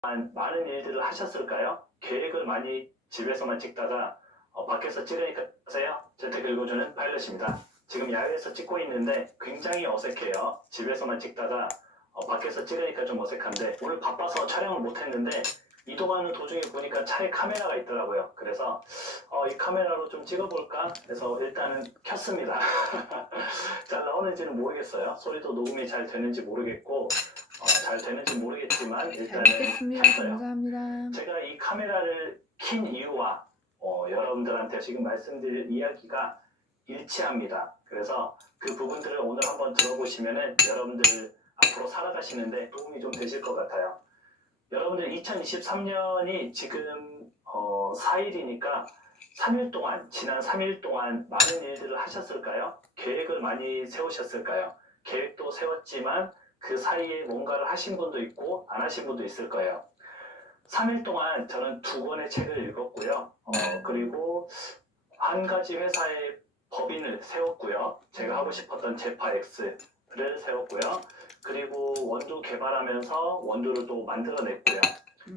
많은 일들을 하셨을까요? 계획을 많이 집에서만 찍다가 밖에서 찍으니까 하세요. 재택 읽어주는 파일럿입니다. 지금 야외에서 찍고 있는데 굉장히 어색해요. 집에서만 찍다가 밖에서 찍으니까 좀 어색한데 오늘 바빠서 촬영을 못했는데 이동하는 도중에 보니까 차에 카메라가 있더라고요. 그래서 이 카메라로 좀 찍어볼까 해서 일단은 켰습니다. 잘 나오는지는 모르겠어요. 소리도 녹음이 잘 되는지 모르겠고 잘 되는지 모르겠지만 잘 일단은 듣겠습니다. 켰어요. 감사합니다. 제가 이 카메라를 킨 이유와 여러분들한테 지금 말씀드릴 이야기가 일치합니다. 그래서 그 부분들을 오늘 한번 들어보시면은 여러분들 앞으로 살아가시는데 도움이 좀 되실 것 같아요. 여러분들 2023년이 지금 4일이니까 3일 동안, 지난 3일 동안 많은 일들을 하셨을까요? 계획을 많이 세우셨을까요? 계획도 세웠지만 그 사이에 뭔가를 하신 분도 있고 안 하신 분도 있을 거예요. 3일 동안 저는 2권의 책을 읽었고요. 그리고 한 가지 회사의 법인을 세웠고요. 제가 하고 싶었던 제파 X를 세웠고요. 그리고 원두 개발하면서 원두를 또 만들어냈고요.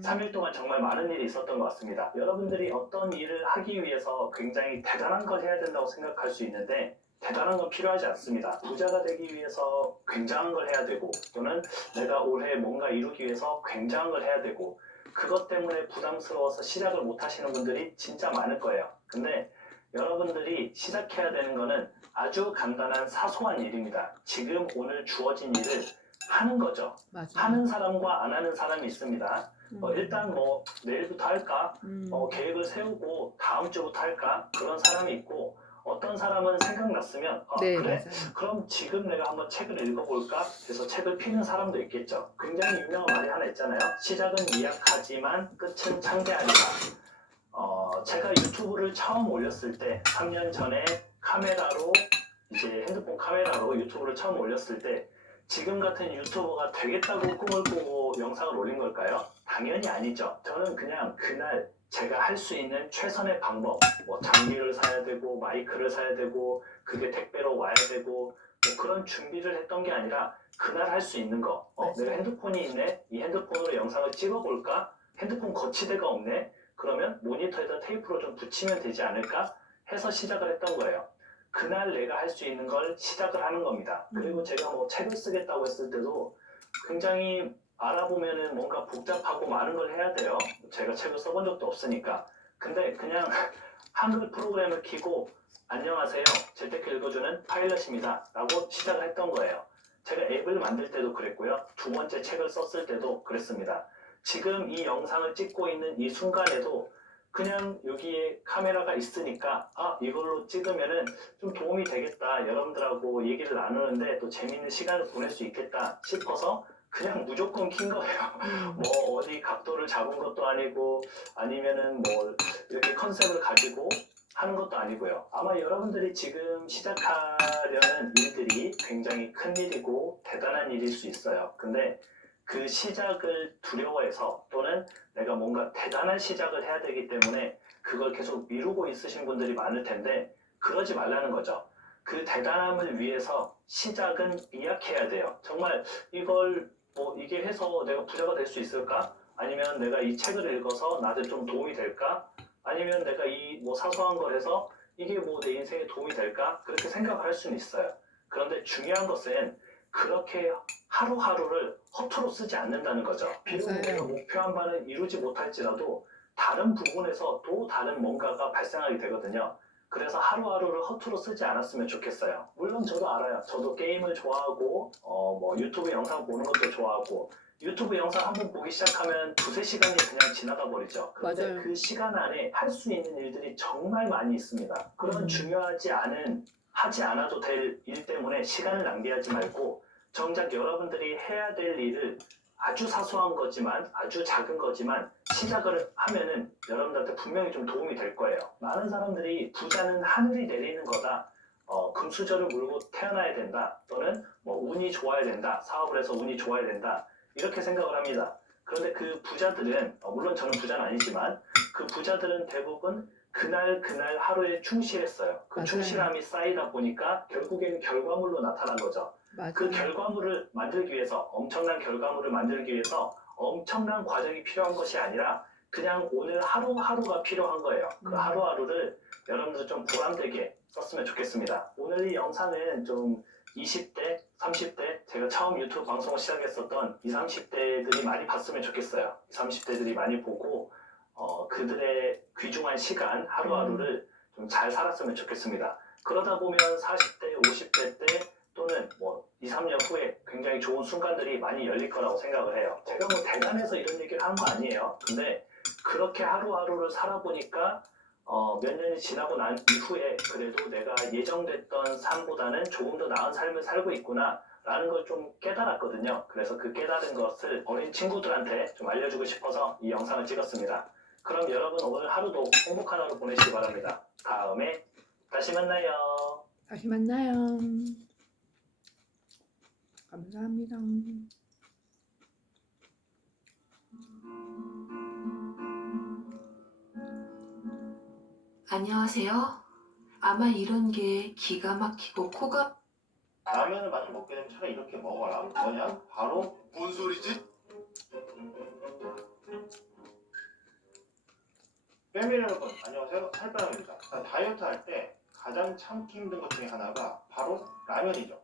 3일 동안 정말 많은 일이 있었던 것 같습니다. 여러분들이 어떤 일을 하기 위해서 굉장히 대단한 걸 해야 된다고 생각할 수 있는데 대단한 건 필요하지 않습니다. 부자가 되기 위해서 굉장한 걸 해야 되고 또는 내가 올해 뭔가 이루기 위해서 굉장한 걸 해야 되고 그것 때문에 부담스러워서 시작을 못 하시는 분들이 진짜 많을 거예요. 근데 여러분들이 시작해야 되는 거는 아주 간단한 사소한 일입니다. 지금 오늘 주어진 일을 하는 거죠. 맞아요. 하는 사람과 안 하는 사람이 있습니다. 일단 내일부터 할까? 계획을 세우고 다음 주부터 할까? 그런 사람이 있고 어떤 사람은 생각났으면 네, 그래? 맞아요. 그럼 지금 내가 한번 책을 읽어볼까? 해서 책을 피는 사람도 있겠죠. 굉장히 유명한 말이 하나 있잖아요. 시작은 미약하지만 끝은 창대하리라. 제가 유튜브를 처음 올렸을 때 3년 전에 카메라로 이제 핸드폰 카메라로 유튜브를 처음 올렸을 때 지금 같은 유튜버가 되겠다고 꿈을 꾸고 영상을 올린 걸까요? 당연히 아니죠. 저는 그냥 그날 제가 할 수 있는 최선의 방법, 장비를 사야 되고 마이크를 사야 되고 그게 택배로 와야 되고 그런 준비를 했던 게 아니라 그날 할 수 있는 거. 내가 핸드폰이 있네. 이 핸드폰으로 영상을 찍어볼까? 핸드폰 거치대가 없네. 그러면 모니터에다 테이프로 좀 붙이면 되지 않을까 해서 시작을 했던 거예요. 그날 내가 할 수 있는 걸 시작을 하는 겁니다. 그리고 제가 책을 쓰겠다고 했을 때도 굉장히 알아보면은 뭔가 복잡하고 많은 걸 해야 돼요. 제가 책을 써본 적도 없으니까. 근데 그냥 한글 프로그램을 켜고 안녕하세요. 재테크 읽어주는 파일럿입니다. 라고 시작을 했던 거예요. 제가 앱을 만들 때도 그랬고요. 2번째 책을 썼을 때도 그랬습니다. 지금 이 영상을 찍고 있는 이 순간에도 그냥 여기에 카메라가 있으니까 이걸로 찍으면은 좀 도움이 되겠다. 여러분들하고 얘기를 나누는데 또 재밌는 시간을 보낼 수 있겠다 싶어서 그냥 무조건 킨 거예요. 어디 각도를 잡은 것도 아니고 아니면은 이렇게 컨셉을 가지고 하는 것도 아니고요. 아마 여러분들이 지금 시작하려는 일들이 굉장히 큰 일이고 대단한 일일 수 있어요. 근데 그 시작을 두려워해서 또는 내가 뭔가 대단한 시작을 해야 되기 때문에 그걸 계속 미루고 있으신 분들이 많을 텐데 그러지 말라는 거죠. 그 대단함을 위해서 시작은 미약해야 돼요. 정말 이걸 이게 해서 내가 부자가 될 수 있을까? 아니면 내가 이 책을 읽어서 나한테 좀 도움이 될까? 아니면 내가 이 사소한 걸 해서 이게 내 인생에 도움이 될까? 그렇게 생각을 할 수는 있어요. 그런데 중요한 것은 그렇게 하루하루를 허투루 쓰지 않는다는 거죠. 비록 내가 목표한 바는 이루지 못할지라도 다른 부분에서 또 다른 뭔가가 발생하게 되거든요. 그래서 하루하루를 허투루 쓰지 않았으면 좋겠어요. 물론 저도 알아요. 저도 게임을 좋아하고 유튜브 영상 보는 것도 좋아하고 유튜브 영상 한번 보기 시작하면 2~3시간이 그냥 지나가 버리죠. 그런데 맞아요. 그 시간 안에 할 수 있는 일들이 정말 많이 있습니다. 그런 중요하지 않은 하지 않아도 될 일 때문에 시간을 낭비하지 말고 정작 여러분들이 해야 될 일을 아주 사소한 거지만 아주 작은 거지만 시작을 하면은 여러분들한테 분명히 좀 도움이 될 거예요. 많은 사람들이 부자는 하늘이 내리는 거다. 금수저를 물고 태어나야 된다. 또는 운이 좋아야 된다. 사업을 해서 운이 좋아야 된다. 이렇게 생각을 합니다. 그런데 그 부자들은 물론 저는 부자는 아니지만 그 부자들은 대부분 그날 하루에 충실했어요. 그 충실함이 쌓이다 보니까 결국에는 결과물로 나타난 거죠. 맞아요. 그 결과물을 만들기 위해서 엄청난 결과물을 만들기 위해서 엄청난 과정이 필요한 것이 아니라 그냥 오늘 하루하루가 필요한 거예요. 그 하루하루를 여러분들 좀 보람되게 썼으면 좋겠습니다. 오늘 이 영상은 좀 20대, 30대, 제가 처음 유튜브 방송을 시작했었던 20, 30대들이 많이 봤으면 좋겠어요. 20, 30대들이 많이 보고 그들의 귀중한 시간, 하루하루를 좀 잘 살았으면 좋겠습니다. 그러다 보면 40대, 50대 때 또는 뭐 2, 3년 후에 굉장히 좋은 순간들이 많이 열릴 거라고 생각을 해요. 제가 뭐 대단해서 이런 얘기를 하는 거 아니에요. 근데 그렇게 하루하루를 살아보니까 몇 년이 지나고 난 이후에 그래도 내가 예정됐던 삶보다는 조금 더 나은 삶을 살고 있구나 라는 걸 좀 깨달았거든요. 그래서 그 깨달은 것을 어린 친구들한테 좀 알려주고 싶어서 이 영상을 찍었습니다. 그럼 여러분 오늘 하루도 행복한 하루 보내시기 바랍니다. 다음에 다시 만나요. 다시 만나요. 감사합니다. 안녕하세요. 아마 이런 게 기가 막히고 코가 라면을 많이 먹게 되면 차라리 이렇게 먹어라. 뭐냐? 바로 뭔 소리지? 패밀리 여러분 안녕하세요. 살빼남입니다. 다이어트 할 때 가장 참기 힘든 것 중에 하나가 바로 라면이죠.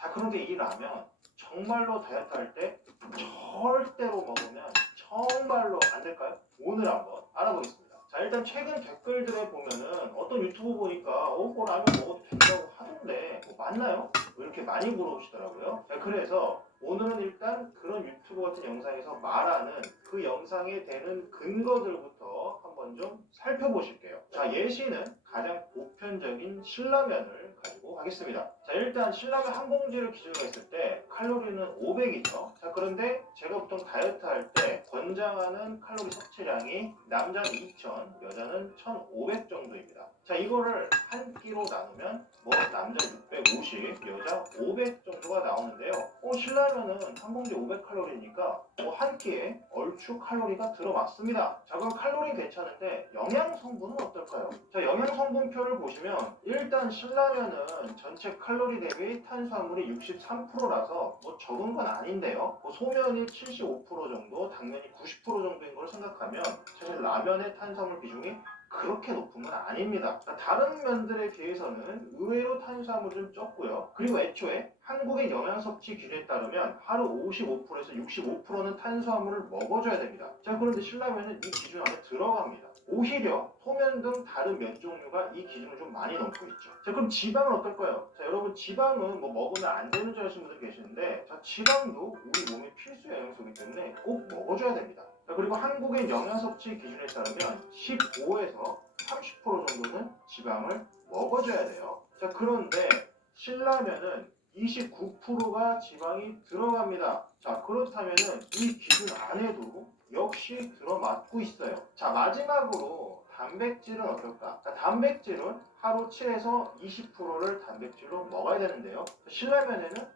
자, 그런데 이 라면 정말로 다이어트 할 때 절대로 먹으면 정말로 안 될까요? 오늘 한번 알아보겠습니다. 자, 일단 최근 댓글들에 보면은 어떤 유튜브 보니까 뭐 라면 먹어도 된다고 하던데 뭐 맞나요? 왜 이렇게 많이 물어보시더라고요. 자, 그래서 오늘은 일단 그런 유튜브 같은 영상에서 말하는 그 영상에 되는 근거들부터 한번 좀 살펴보실게요. 자, 예시는 가장 보편적인 신라면을 가지고 가겠습니다. 자, 일단 신라면 한 봉지를 기준으로 했을 때 칼로리는 500이죠. 자, 그런데 제가 보통 다이어트 할 때 권장하는 칼로리 섭취량이 남자는 2000, 여자는 1500 정도입니다. 자, 이거를 한 끼로 나누면 뭐 남자 650, 여자 500 정도가 나오는데요. 신라면은 한 봉지 500칼로리니까 뭐 한 끼에 얼추 칼로리가 들어맞습니다. 자, 그럼 칼로리는 괜찮은데 영양 성분은 어떨까요? 자, 영양 성분표를 보시면 일단 신라면은 전체 칼로리 대비 탄수화물이 63%라서 뭐 적은 건 아닌데요. 뭐 소면이 75% 정도, 당면이 90% 정도인 걸 생각하면 사실 라면의 탄수화물 비중이 그렇게 높은 건 아닙니다. 다른 면들에 비해서는 의외로 탄수화물이 좀 적고요. 그리고 애초에 한국의 영양 섭취 기준에 따르면 하루 55%에서 65%는 탄수화물을 먹어줘야 됩니다. 자, 그런데 신라면은 이 기준 안에 들어갑니다. 오히려 소면 등 다른 면 종류가 이 기준을 좀 많이 넘고 있죠. 자, 그럼 지방은 어떨까요? 자, 여러분 지방은 뭐 먹으면 안 되는 줄 아시는 분들 계시는데 자, 지방도 우리 몸의 필수 영양소이기 때문에 꼭 먹어줘야 됩니다. 자, 그리고 한국의 영양 섭취 기준에 따르면 15에서 30% 정도는 지방을 먹어줘야 돼요. 자, 그런데 신라면은 29%가 지방이 들어갑니다. 자, 그렇다면은 이 기준 안에도 역시 들어맞고 있어요. 자, 마지막으로 단백질은 어떨까? 자, 단백질은 하루 7에서 20%를 단백질로 먹어야 되는데요. 신라면에는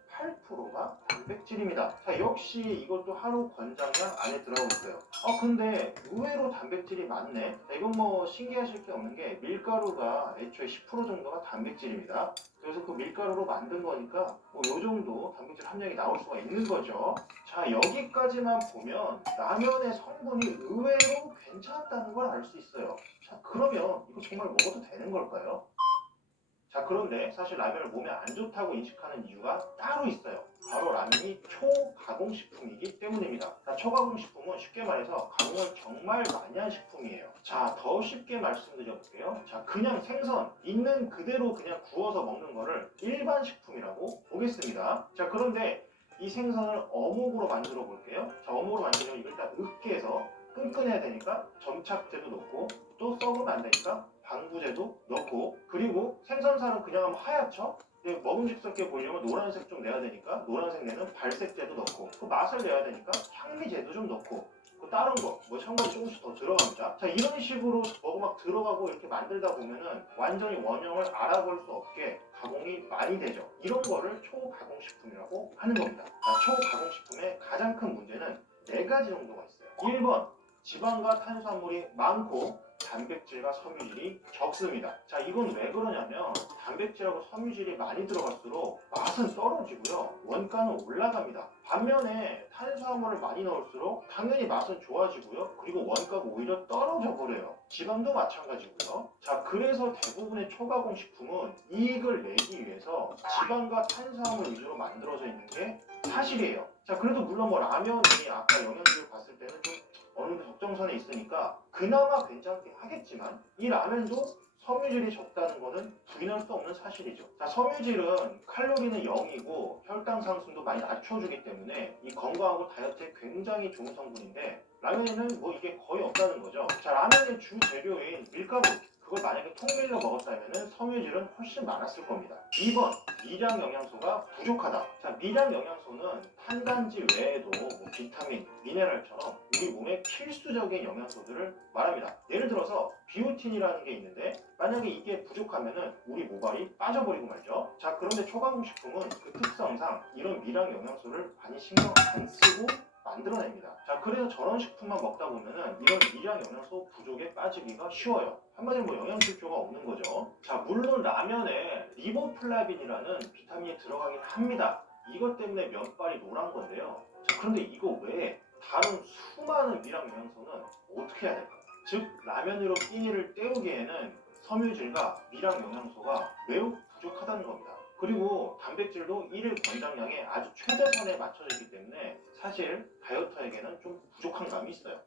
8%가 단백질입니다. 자, 역시 이것도 하루 권장량 안에 들어가고 있어요. 근데 의외로 단백질이 많네. 자, 이건 뭐 신기하실 게 없는 게 밀가루가 애초에 10% 정도가 단백질입니다. 그래서 그 밀가루로 만든 거니까 뭐 요 정도 단백질 함량이 나올 수가 있는 거죠. 자, 여기까지만 보면 라면의 성분이 의외로 괜찮다는 걸 알 수 있어요. 자, 그러면 이거 정말 먹어도 되는 걸까요? 자, 그런데 사실 라면을 몸에 안 좋다고 인식하는 이유가 따로 있어요. 바로 라면이 초가공식품이기 때문입니다. 자, 초가공식품은 쉽게 말해서 가공을 정말 많이 한 식품이에요. 자, 더 쉽게 말씀드려볼게요. 자, 그냥 생선 있는 그대로 그냥 구워서 먹는 거를 일반 식품이라고 보겠습니다. 자, 그런데 이 생선을 어묵으로 만들어 볼게요. 자, 어묵으로 만들려면 이걸 일단 으깨서 끈끈해야 되니까 점착제도 넣고 또 썩으면 안 되니까 방부제도 넣고, 그리고 생선살은 그냥 하면 하얗죠? 먹음직스럽게 보이려면 노란색 좀 내야 되니까 노란색 내는 발색제도 넣고, 그 맛을 내야 되니까 향미제도 좀 넣고, 그 다른 거 뭐 첨가도 조금씩 더 들어갑니다. 자, 이런 식으로 뭐가 막 들어가고 이렇게 만들다 보면은 완전히 원형을 알아볼 수 없게 가공이 많이 되죠. 이런 거를 초가공식품이라고 하는 겁니다. 자, 초가공식품의 가장 큰 문제는 4가지 정도가 있어요. 1번, 지방과 탄수화물이 많고 단백질과 섬유질이 적습니다. 자, 이건 왜 그러냐면 단백질하고 섬유질이 많이 들어갈수록 맛은 떨어지고요. 원가는 올라갑니다. 반면에 탄수화물을 많이 넣을수록 당연히 맛은 좋아지고요. 그리고 원가가 오히려 떨어져 버려요. 지방도 마찬가지고요. 자, 그래서 대부분의 초가공 식품은 이익을 내기 위해서 지방과 탄수화물 위주로 만들어져 있는 게 사실이에요. 자, 그래도 물론 뭐 라면이 아까 영양제를 봤을 때는 좀 어느 정도 적정선에 있으니까 그나마 괜찮긴 하겠지만 이 라면도 섬유질이 적다는 것은 부인할 수 없는 사실이죠. 자, 섬유질은 칼로리는 0이고 혈당 상승도 많이 낮춰주기 때문에 이 건강하고 다이어트에 굉장히 좋은 성분인데 라면에는 뭐 이게 거의 없다는 거죠. 자, 라면의 주 재료인 밀가루 그걸 만약에 통밀로 먹었다면 섬유질은 훨씬 많았을 겁니다. 2번, 미량 영양소가 부족하다. 자, 미량 영양소는 탄단지 외에도 뭐 비타민, 미네랄처럼 우리 몸의 필수적인 영양소들을 말합니다. 예를 들어서 비오틴이라는 게 있는데 만약에 이게 부족하면은 우리 모발이 빠져버리고 말죠. 자, 그런데 초가공식품은 그 특성상 이런 미량 영양소를 많이 신경 안 쓰고 만들어냅니다. 자, 그래서 저런 식품만 먹다 보면은 이런 미량 영양소 부족에 빠지기가 쉬워요. 한마디로 뭐 영양실조가 없는 거죠. 자, 물론 라면에 리보플라빈이라는 비타민이 들어가긴 합니다. 이것 때문에 면발이 노란 건데요. 자, 그런데 이거 외에 다른 수많은 미량 영양소는 어떻게 해야 될까요? 즉, 라면으로 끼니를 때우기에는 섬유질과 미량 영양소가 매우 부족하다는 겁니다. 그리고 단백질도 일일 권장량에 아주 최대선에 맞춰져 있기 때문에 사실 다이어터에게는 좀 부족한 감이 있어요.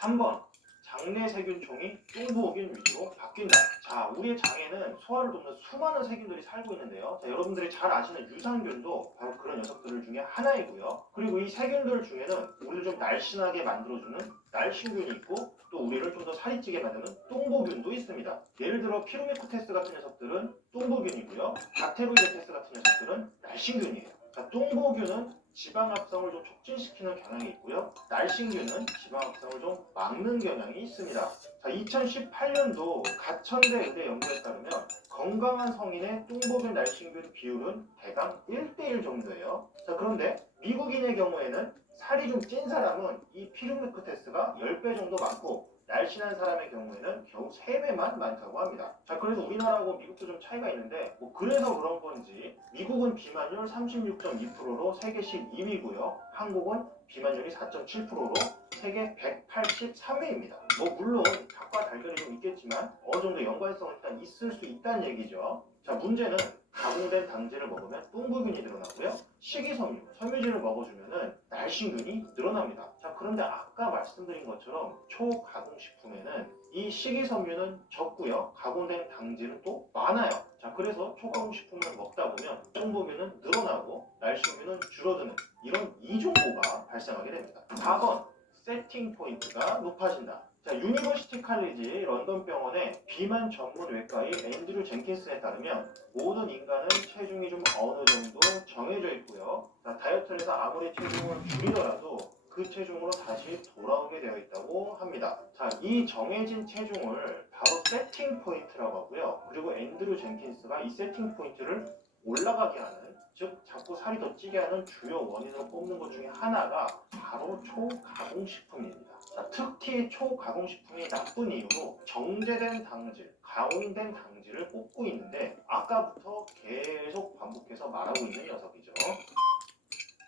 3번, 장내 세균총이 뚱보균 위주로 바뀐다. 자, 우리의 장에는 소화를 돕는 수많은 세균들이 살고 있는데요. 자, 여러분들이 잘 아시는 유산균도 바로 그런 녀석들 중에 하나이고요. 그리고 이 세균들 중에는 우리를 좀 날씬하게 만들어주는 날씬균이 있고 또 우리를 좀 더 살이 찌게 만드는 뚱보균도 있습니다. 예를 들어 피루메쿠테스 같은 녀석들은 뚱보균이고요. 바테로이데테스 같은 녀석들은 날씬균이에요. 자, 뚱보균은 지방 합성을 좀 촉진시키는 경향이 있고요. 날씬균은 지방 합성을 좀 막는 경향이 있습니다. 자, 2018년도 가천대 의대 연구에 따르면 건강한 성인의 뚱보균 날씬균 비율은 대강 1:1 정도예요. 자, 그런데 미국인의 경우에는 살이 좀 찐 사람은 이 피루메쿠테스가 10배 정도 많고 날씬한 사람의 경우에는 겨우 3배만 많다고 합니다. 자, 그래서 우리나라하고 미국도 좀 차이가 있는데 뭐 그래서 그런 건지 미국은 비만율 36.2%로 세계 12위고요. 한국은 비만율이 4.7%로 세계 183위입니다. 뭐 물론 닭과 달걀이 좀 있겠지만 어느 정도 연관성은 일단 있을 수 있다는 얘기죠. 자, 문제는 가공된 당질을 먹으면 뚱보균이 늘어나고요. 식이섬유, 섬유질을 먹어주면은 날씬균이 늘어납니다. 자, 그런데 아까 말씀드린 것처럼 초가공식품에는 이 식이섬유는 적고요. 가공된 당질은 또 많아요. 자, 그래서 초가공식품을 먹다 보면 뚱보균은 늘어나고 날씬균은 줄어드는 이런 이중고가 발생하게 됩니다. 4번, 세팅 포인트가 높아진다. 자, 유니버시티 칼리지 런던 병원의 비만 전문 외과의 앤드류 젠킨스에 따르면 모든 인간은 체중이 좀 어느 정도 정해져 있고요. 자, 다이어트를 해서 아무리 체중을 줄이더라도 그 체중으로 다시 돌아오게 되어 있다고 합니다. 자, 이 정해진 체중을 바로 세팅 포인트라고 하고요. 그리고 앤드류 젠킨스가 이 세팅 포인트를 올라가게 하는, 즉 자꾸 살이 더 찌게 하는 주요 원인으로 꼽는 것 중에 하나가 바로 초가공식품입니다. 자, 특히 초가공식품이 나쁜 이유로 정제된 당질, 가공된 당질을 꼽고 있는데 아까부터 계속 반복해서 말하고 있는 녀석이죠.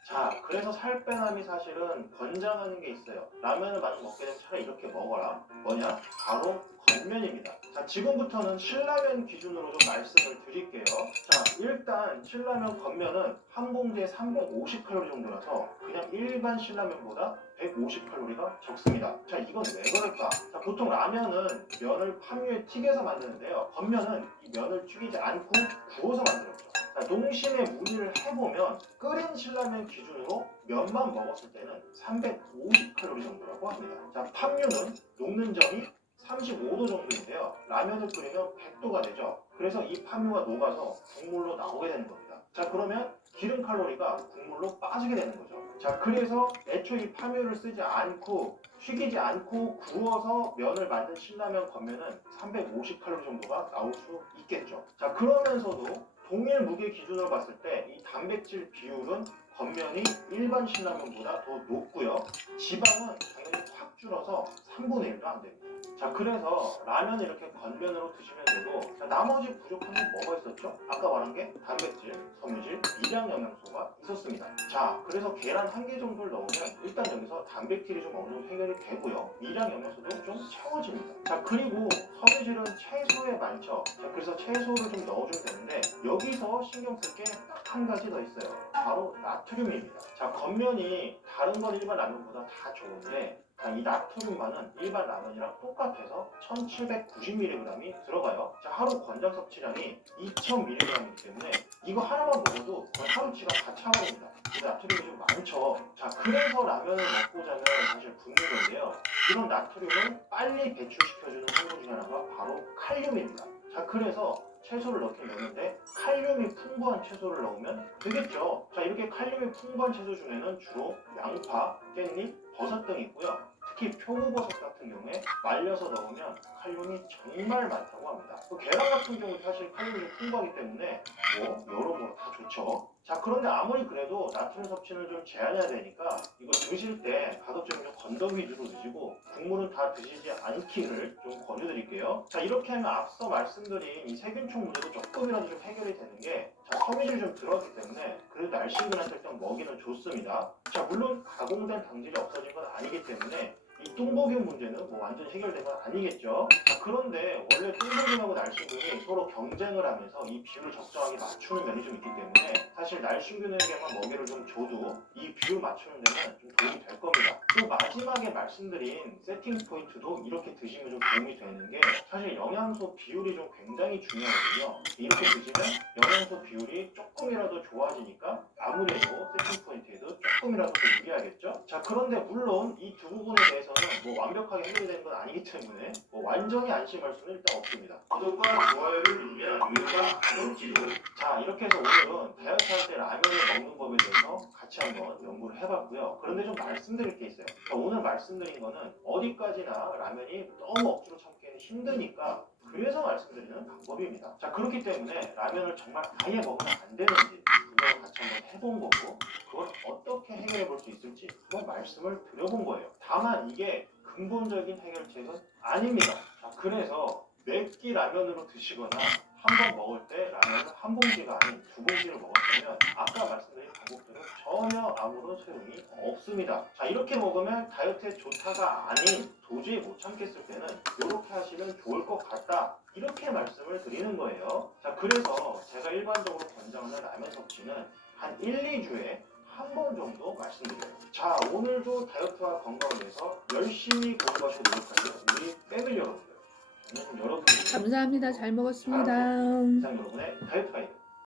자, 그래서 살 빼남이 사실은 권장하는 게 있어요. 라면을 많이 먹게 되면 차라리 이렇게 먹어라. 뭐냐? 바로 건면입니다. 자, 지금부터는 신라면 기준으로 좀 말씀을 드릴게요. 자, 일단 신라면 건면은 한 봉지에 350칼로리 정도라서 그냥 일반 신라면보다 150칼로리가 적습니다. 자, 이건 왜 그럴까? 자, 보통 라면은 면을 판유에 튀겨서 만드는데요. 건면은 이 면을 튀기지 않고 구워서 만들었죠. 자, 농심의 문의를 해보면 끓인 신라면 기준으로 면만 먹었을 때는 350칼로리 정도라고 합니다. 자, 팜유는 녹는 점이 35도 정도인데요. 라면을 끓이면 100도가 되죠. 그래서 이 팜유가 녹아서 국물로 나오게 되는 겁니다. 자, 그러면 기름 칼로리가 국물로 빠지게 되는 거죠. 자, 그래서 애초에 이 팜유를 쓰지 않고 튀기지 않고 구워서 면을 만든 신라면 건면은 350칼로리 정도가 나올 수 있겠죠. 자, 그러면서도 동일 무게 기준으로 봤을 때 이 단백질 비율은 건면이 일반 신라면보다 더 높고요. 지방은 당연히 확 줄어서 3분의 1도 안 됩니다. 자, 그래서 라면 이렇게 건면으로 드시면 되고, 자, 나머지 부족한 게 뭐가 있었죠? 아까 말한 게 단백질, 섬유질, 미량 영양소가 있었습니다. 자, 그래서 계란 1개 정도를 넣으면 일단 여기서 단백질이 좀 어느 정도 해결이 되고요. 미량 영양소도 좀 채워집니다. 자, 그리고 섬유질은 채소에 많죠. 자, 그래서 채소를 좀 넣어주면 되는데 여기서 신경 쓸 게 딱 한 가지 더 있어요. 바로 나트륨입니다. 자, 겉면이 다른 건 일반 라면보다 다 좋은데, 자, 이 나트륨만은 일반 라면이랑 똑같아서 1790mg이 들어가요. 자, 하루 권장 섭취량이 2000mg이기 때문에 이거 하나만 먹어도 거의 하루치가 다 차버립니다. 근데 나트륨이 좀 많죠. 자, 그래서 라면을 먹고자 하면 사실 굶는 건데요. 이런 나트륨을 빨리 배출시켜주는 성분 중에 하나가 바로 칼륨입니다. 자, 그래서 채소를 넣긴 넣는데 칼륨이 풍부한 채소를 넣으면 되겠죠. 자, 이렇게 칼륨이 풍부한 채소 중에는 주로 양파, 깻잎, 버섯 등이 있고요. 특히 표고버섯 같은 경우에 말려서 넣으면 칼륨이 정말 많다고 합니다. 또 계란 같은 경우도 사실 칼륨이 풍부하기 때문에 여러모로 다 좋죠. 자, 그런데 아무리 그래도 나트륨 섭취는 좀 제한해야 되니까 이거 드실 때 가급적이면 좀 건더기 위주로 드시고 국물은 다 드시지 않기를 좀 권유드릴게요. 자, 이렇게 하면 앞서 말씀드린 이 세균총 문제도 조금이라도 좀 해결이 되는 게, 자, 섬유질이 좀 들어갔기 때문에 그래도 날씬근한테 일단 먹이는 좋습니다. 자, 물론 가공된 당질이 없어진 건 아니기 때문에 이 뚱보균 문제는 뭐 완전 해결된 건 아니겠죠. 자, 그런데 원래 뚱보균하고 날씬균이 서로 경쟁을 하면서 이 비율을 적정하게 맞추는 면이 좀 있기 때문에 사실 날씬균에게만 먹이를 좀 줘도 이 비율 맞추는 데는 좀 도움이 될 겁니다. 또 마지막에 말씀드린 세팅 포인트도 이렇게 드시면 좀 도움이 되는 게, 사실 영양소 비율이 좀 굉장히 중요하거든요. 이렇게 드시면 영양소 비율이 조금이라도 좋아지니까 아무래도 세팅 포인트에도 조금이라도 더 유리하겠죠. 자, 그런데 물론 이 두 부분에 대해서는 뭐 완벽하게 해결되는 건 아니기 때문에 뭐 완전히 안심할 수는 일단 없습니다. 구독과 좋아요를 누르면 이유가 안 올지도. 자, 이렇게 해서 오늘은 다이어트 할 때 라면을 먹는 법에 대해서 같이 한번 연구를 해봤고요. 그런데 좀 말씀드릴 게 있어요. 자, 오늘 말씀드린 거는 어디까지나 라면이 너무 억지로 참기는 힘드니까 그래서 말씀드리는 방법입니다. 자, 그렇기 때문에 라면을 정말 아예 먹으면 안 되는지 그걸 같이 한번 해본 거고, 그걸 어떻게 해결해 볼 수 있을지 한번 말씀을 드려본 거예요. 다만 이게 근본적인 해결책은 아닙니다. 자, 그래서 맵기 라면으로 드시거나 한 번 먹을 때 라면을 한 봉지가 아닌 두 봉지를 먹었다면 아까 말씀드린 방법들은 전혀 아무런 소용이 없습니다. 자, 이렇게 먹으면 다이어트에 좋다가 아닌 도저히 못 참겠을 때는 이렇게 하시면 좋을 것 같다, 이렇게 말씀을 드리는 거예요. 자, 그래서 제가 일반적으로 권장하는 라면 섭취는 한 1, 2주에 한 번 정도 말씀드려요. 자, 오늘도 다이어트와 건강을 위해서 열심히 공부하시고 노력하는 우리 패밀리 여러분들, 저는 여러분들이 감사합니다. 잘 먹었습니다. 이상 여러분의 다이어트 가이드